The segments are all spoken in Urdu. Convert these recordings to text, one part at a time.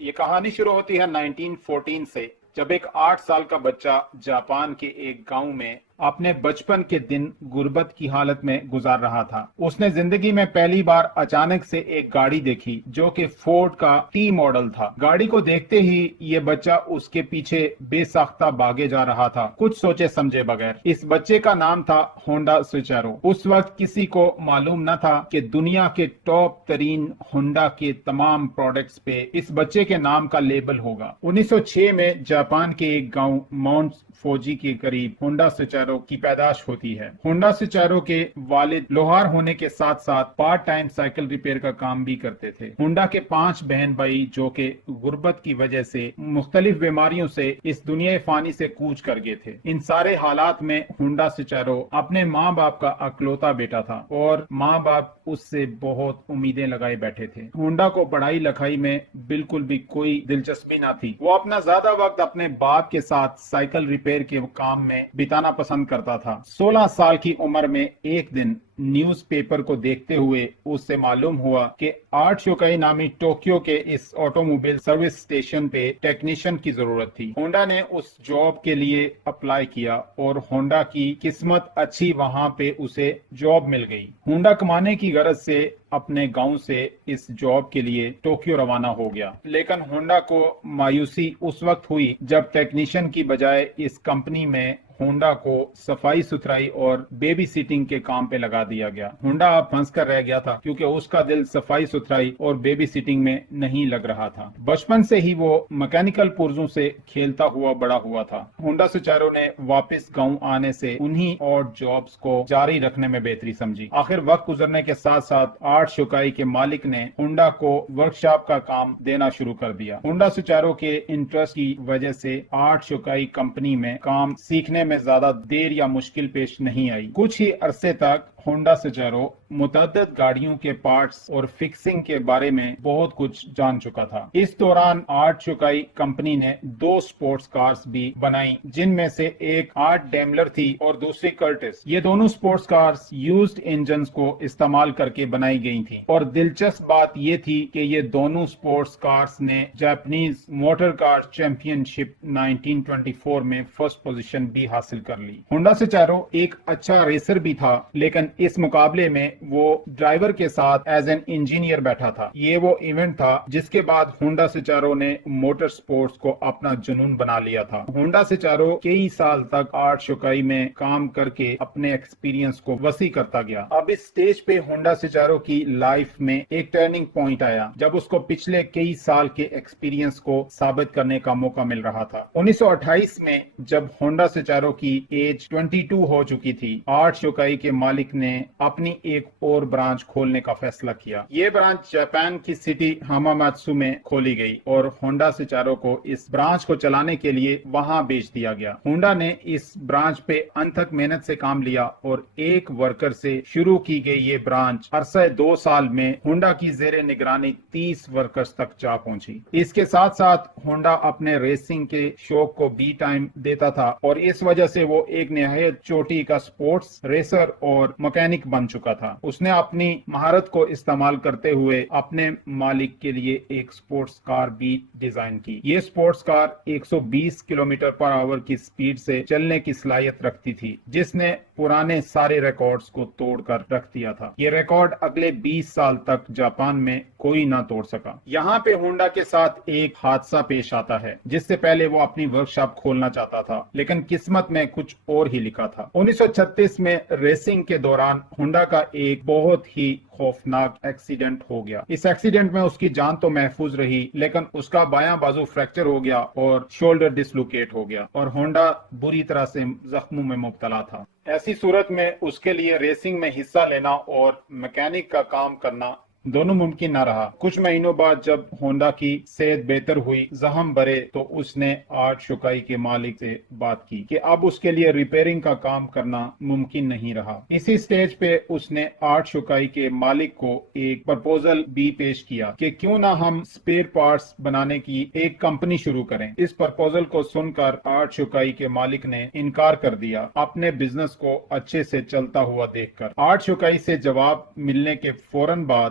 یہ کہانی شروع ہوتی ہے 1914 سے، جب ایک 8 سال کا بچہ جاپان کے ایک گاؤں میں اپنے بچپن کے دن غربت کی حالت میں گزار رہا تھا۔ اس نے زندگی میں پہلی بار اچانک سے ایک گاڑی دیکھی جو کہ فورڈ کا ٹی ماڈل تھا۔ گاڑی کو دیکھتے ہی یہ بچہ اس کے پیچھے بے ساختہ بھاگے جا رہا تھا، کچھ سوچے سمجھے بغیر۔ اس بچے کا نام تھا ہونڈا سوچارو۔ اس وقت کسی کو معلوم نہ تھا کہ دنیا کے ٹاپ ترین ہونڈا کے تمام پروڈکٹس پہ اس بچے کے نام کا لیبل ہوگا۔ 1906 میں جاپان کے ایک گاؤں ماؤنٹ فوجی کے قریب ہونڈا سوچارو کی پیدائش ہوتی ہے۔ ہونڈا سوچارو کے والد لوہار ہونے کے ساتھ ساتھ پارٹ ٹائم سائیکل ریپیئر کا کام بھی کرتے تھے۔ ہونڈا کے 5 بہن بھائی جو کہ غربت کی وجہ سے مختلف بیماریوں سے اس دنیا فانی سے کوچ کر گئے تھے۔ ان سارے حالات میں ہونڈا سوچارو اپنے ماں باپ کا اکلوتا بیٹا تھا اور ماں باپ اس سے بہت امیدیں لگائے بیٹھے تھے۔ ہونڈا کو پڑھائی لکھائی میں بالکل بھی کوئی دلچسپی نہ تھی۔ وہ اپنا زیادہ وقت اپنے باپ کے ساتھ سائیکل ریپیئر کے کام میں بتانا پسند کرتا تھا۔ 16 سال کی عمر میں ایک دن نیوز پیپر کو دیکھتے ہوئے اس سے معلوم ہوا کہ آرٹ شوکائی نامی ٹوکیو کے اس آٹو موبائل سروس اسٹیشن پہ ٹیکنیشین کی ضرورت تھی۔ ہونڈا نے اس جاب کے لیے اپلائی کیا اور ہونڈا کی قسمت اچھی، وہاں پہ اسے جاب مل گئی۔ ہونڈا کمانے کی غرض سے اپنے گاؤں سے اس جاب کے لیے ٹوکیو روانہ ہو گیا، لیکن ہونڈا کو مایوسی اس وقت ہوئی جب ٹیکنیشین کی بجائے اس کمپنی میں ہونڈا کو صفائی ستھرائی اور بیبی سیٹنگ کے کام پہ لگا دیا گیا۔ ہونڈا اب پھنس کر رہ گیا تھا کیونکہ اس کا دل صفائی ستھرائی اور بیبی سیٹنگ میں نہیں لگ رہا تھا۔ بچپن سے ہی وہ مکینیکل پرزوں سے کھیلتا ہوا بڑا ہوا تھا۔ ہونڈا سوچارو نے واپس گاؤں آنے سے انہی اور جابز کو جاری رکھنے میں بہتری سمجھی۔ آخر وقت گزرنے کے ساتھ ساتھ آرٹ شوکائی کے مالک نے ہونڈا کو ورکشاپ کا کام دینا شروع کر دیا۔ ہونڈا سوچارو کے انٹرسٹ کی وجہ سے آرٹ شوکائی کمپنی میں کام سیکھنے میں زیادہ دیر یا مشکل پیش نہیں آئی۔ کچھ ہی عرصے تک ہونڈا سوچارو متعدد گاڑیوں کے پارٹس اور فکسنگ کے بارے میں بہت کچھ جان چکا تھا۔ اس دوران آرٹ شوکائی کمپنی نے 2 سپورٹس کارز بھی بنائی، جن میں سے ایک آرٹ ڈیملر تھی اور دوسری کرٹس۔ یہ دونوں سپورٹس کارز یوزڈ انجنز کو استعمال کر کے بنائی گئی تھی، اور دلچسپ بات یہ تھی کہ یہ دونوں سپورٹس کارز نے جاپنیز موٹر کار چیمپئن شپ 1924 میں فرسٹ پوزیشن بھی حاصل کر لی۔ ہونڈا سوچارو ایک اچھا ریسر بھی تھا، لیکن اس مقابلے میں وہ ڈرائیور کے ساتھ ایز این انجینئر بیٹھا تھا۔ یہ وہ ایونٹ تھا جس کے بعد ہونڈا سوچارو نے موٹر سپورٹس کو اپنا جنون بنا لیا تھا۔ ہونڈا سوچارو کئی سال تک آرٹ شوکائی میں کام کر کے اپنے ایکسپیرینس کو وسیع کرتا گیا۔ اب اس سٹیج پہ ہونڈا سوچارو کی لائف میں ایک ٹرننگ پوائنٹ آیا جب اس کو پچھلے کئی سال کے ایکسپیرینس کو ثابت کرنے کا موقع مل رہا تھا۔ 1928 میں جب ہونڈا سوچارو کی ایج 22 ہو چکی تھی، آرٹ شوکائی کے مالک نے اپنی ایک اور برانچ کھولنے کا فیصلہ کیا۔ یہ برانچ جاپان کی سٹی ہاماماتسو میں کھولی گئی اور ہونڈا سوچارو کو اس برانچ کو چلانے کے لیے وہاں بھیج دیا گیا۔ ہونڈا نے اس برانچ پہ انتھک محنت سے کام لیا اور ایک ورکر سے شروع کی گئی یہ برانچ عرصہ 2 سال میں ہونڈا کی زیر نگرانی 30 ورکرز تک جا پہنچی۔ اس کے ساتھ ساتھ ہونڈا اپنے ریسنگ کے شوق کو بھی ٹائم دیتا تھا اور اس وجہ سے وہ ایک نہایت چوٹی کا سپورٹس ریسر اور مکینک بن چکا تھا۔ اس نے اپنی مہارت کو استعمال کرتے ہوئے اپنے مالک کے لیے ایک سپورٹس کار بھی ڈیزائن کی۔ یہ سپورٹس کار 120 کلومیٹر پر آور کی سپیڈ سے چلنے کی صلاحیت رکھتی تھی، جس نے پرانے سارے ریکارڈز کو توڑ کر رکھ دیا تھا۔ یہ ریکارڈ اگلے 20 سال تک جاپان میں کوئی نہ توڑ سکا۔ یہاں پہ ہونڈا کے ساتھ ایک حادثہ پیش آتا ہے جس سے پہلے وہ اپنی ورکشاپ کھولنا چاہتا تھا، لیکن قسمت میں کچھ اور ہی لکھا تھا۔ 1936 میں ریسنگ کے دوران ہونڈا کا ایک بہت ہی خوفناک ایکسیڈنٹ ہو گیا۔ اس ایکسیڈنٹ میں اس کی جان تو محفوظ رہی، لیکن اس کا بایاں بازو فریکچر ہو گیا اور شولڈر ڈسلوکیٹ ہو گیا، اور ہونڈا بری طرح سے زخموں میں مبتلا تھا۔ ایسی صورت میں اس کے لیے ریسنگ میں حصہ لینا اور میکینک کا کام کرنا دونوں ممکن نہ رہا۔ کچھ مہینوں بعد جب ہونڈا کی صحت بہتر ہوئی، زخم بھرے، تو اس نے آرٹ شوکائی کے مالک سے بات کی کہ اب اس کے لیے ریپیئرنگ کا کام کرنا ممکن نہیں رہا۔ اسی سٹیج پہ اس نے آرٹ شوکائی کے مالک کو ایک پرپوزل بھی پیش کیا کہ کیوں نہ ہم اسپیئر پارٹس بنانے کی ایک کمپنی شروع کریں۔ اس پرپوزل کو سن کر آرٹ شوکائی کے مالک نے انکار کر دیا، اپنے بزنس کو اچھے سے چلتا ہوا دیکھ کر۔ آرٹ شوکائی سے جواب ملنے کے فوراً بعد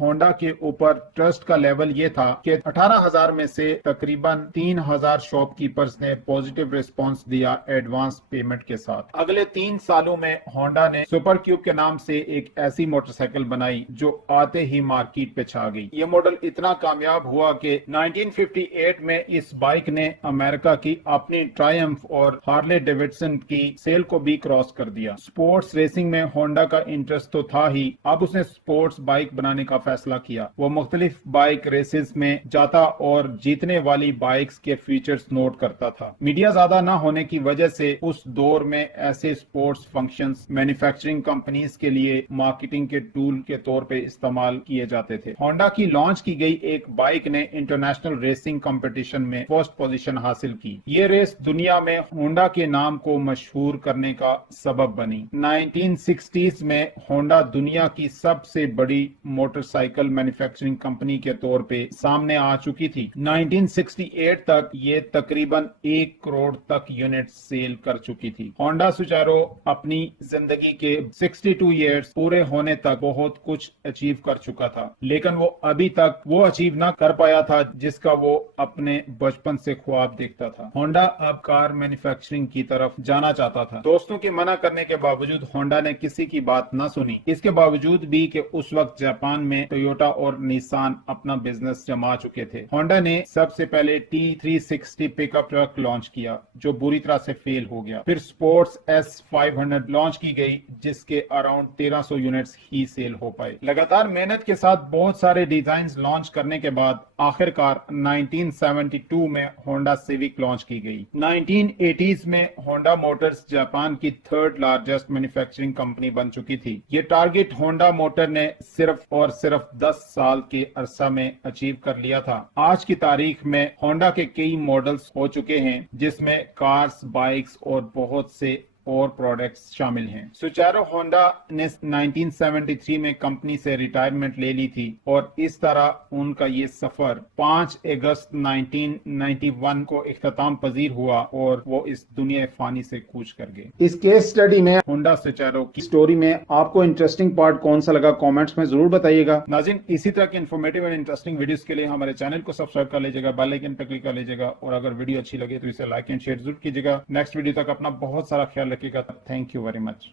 ہونڈا کے اوپر ٹرسٹ کا لیول یہ تھا کہ 18,000 میں سے تقریباً 3,000 شاپ کیپرز نے پوزیٹیو ریسپانس دیا ایڈوانس پیمنٹ کے ساتھ۔ اگلے 3 سالوں میں ہونڈا نے سپر کیوب کے نام سے ایک ایسی موٹر سائیکل بنائی جو آتے ہی مارکیٹ پہ چھا گئی۔ یہ ماڈل اتنا کامیاب ہوا کہ 1958 میں اس بائک نے امریکہ کی اپنی ٹرائمف اور ہارلے ڈیوڈسن کی سیل کو بھی کراس کر دیا۔ سپورٹس ریسنگ میں ہونڈا کا انٹرسٹ تو تھا ہی، اب اس نے سپورٹس بائک بنانے کا فیصلہ کیا۔ وہ مختلف بائک ریسز میں جاتا اور جیتنے والی بائکس کے فیچرز نوٹ کرتا تھا۔ میڈیا زیادہ نہ ہونے کی وجہ سے اس دور میں ایسے سپورٹس فنکشنز مینوفیکچرنگ کمپنیز کے لیے مارکیٹنگ کے ٹول کے طور پہ استعمال کیے جاتے تھے۔ ہونڈا کی لانچ کی گئی ایک بائک نے انٹرنیشنل ریسنگ کمپٹیشن میں فرسٹ پوزیشن حاصل کی۔ یہ ریس دنیا میں ہونڈا کے نام کو مشہور کرنے کا سبب بنی۔ 1960s میں ہونڈا دنیا کی سب سے بڑی موٹر سائیکل مینوفیکچرنگ کمپنی کے طور پہ سامنے آ چکی تھی۔ 1968 تک یہ تقریباً 1 کروڑ تک یونٹ سیل کر چکی تھی۔ ہونڈا سچارو اپنی زندگی کے 62 ایئرز پورے ہونے تک بہت کچھ اچیو کر چکا تھا، لیکن وہ ابھی تک وہ اچیو نہ کر پایا تھا جس کا وہ اپنے بچپن سے خواب دیکھتا تھا۔ ہونڈا اب کار مینوفیکچرنگ کی طرف جانا چاہتا تھا۔ دوستوں کے منع کرنے کے باوجود ہونڈا نے کسی کی بات نہ سنی، اس کے باوجود بھی کہ اس وقت جاپان میں ٹویوٹا اور نیسان اپنا بزنس جما چکے تھے۔ ہونڈا نے سب سے پہلے T360 پک اپ ٹرک لانچ کیا جو بری طرح سے فیل ہو گیا۔ پھر سپورٹس S500 لانچ کی گئی جس کے اراؤنڈ 1300 یونٹس ہی سیل ہو پائے۔ لگاتار محنت کے ساتھ بہت سارے ڈیزائنز لانچ کرنے کے بعد آخر کار 1972 میں ہونڈا سیوک لانچ کی گئی۔ 1980s میں ہونڈا موٹرز جاپان کی 3rd لارجسٹ مینوفیکچرنگ کمپنی بن چکی تھی۔ یہ ٹارگٹ ہونڈا موٹر نے صرف اور صرف 10 سال کے عرصہ میں اچیو کر لیا تھا۔ آج کی تاریخ میں ہونڈا کے کئی ماڈلز ہو چکے ہیں جس میں کارز، بائکس اور بہت سے اور پروڈکٹس شامل ہیں۔ سچارو ہونڈا نے 1973 میں کمپنی سے ریٹائرمنٹ لے لی تھی اور اس طرح ان کا یہ سفر 5 اگست 1991 کو اختتام پذیر ہوا اور وہ اس دنیا فانی سے کوچ کر گئے۔ اس کیس سٹڈی میں ہونڈا سچارو کی سٹوری میں آپ کو انٹرسٹنگ پارٹ کون سا لگا کامنٹس میں ضرور بتائیے گا۔ ناظرین، اسی طرح کے انفارمیٹیو اور انٹرسٹنگ ویڈیوز کے لیے ہمارے چینل کو سبسکرائب کر لیجیے گا، بیل آئیکن پہ کلک کر لیجیے گا اور اگر ویڈیو اچھی لگے تو اسے لائک اینڈ شیئر ضرور کیجیے گا۔ نیکسٹ ویڈیو تک اپنا بہت سارا خیال رکھیے گا۔ Thank you very much.